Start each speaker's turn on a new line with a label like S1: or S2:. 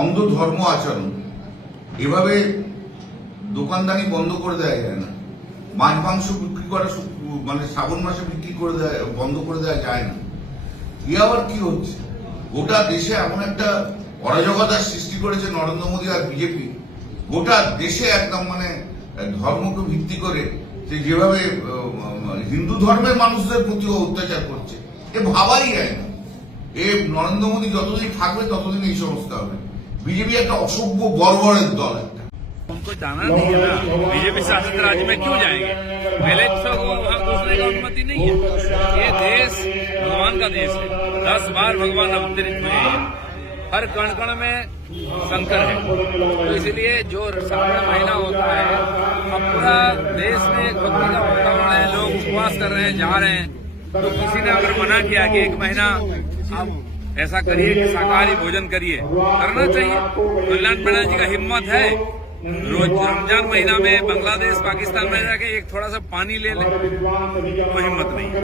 S1: অন্ধ ধর্ম আচরণ, এভাবে দোকানদানি বন্ধ করে দেওয়া যায় না। মাছ মাংস বিক্রি করা মানে শ্রাবণ মাসে বিক্রি করে দেওয়া বন্ধ করে দেওয়া যায় না। এ আবার কি হচ্ছে? গোটা দেশে এমন একটা অরাজকতার সৃষ্টি করেছে নরেন্দ্র মোদী আর বিজেপি। গোটা দেশে একদম মানে ধর্মকে ভিত্তি করে যে যেভাবে হিন্দু ধর্মের মানুষদের প্রতি অত্যাচার করছে, এ ভাবাই যায় না। এ নরেন্দ্র মোদী যতদিন থাকবে ততদিন এই সমস্যা হবে। বিজেপি একটা অসভ্য বর্বরের দল একটা
S2: उनको जाना नहीं है ना बीजेपी शासित राज्य में क्यों जाएंगे पहले तो वहाँ घुसने का अनुमति नहीं है ये देश भगवान का देश है दस बार भगवान अवतरित हुए हैं हर कण कण में शंकर है तो इसीलिए जो श्रावण महीना होता है अब पूरा देश में एक भक्ति का वातावरण है लोग उपवास कर रहे हैं जा रहे हैं तो किसी ने अगर मना किया कि एक महीना आप ऐसा करिए कि शाकाहारी भोजन करिए। करना चाहिए। कल्याण बनर्जी जी का हिम्मत है। रोज रमज़ान महीना में बांग्लादेश, पाकिस्तान में जाके एक थोड़ा सा पानी ले ले वो हिम्मत नहीं।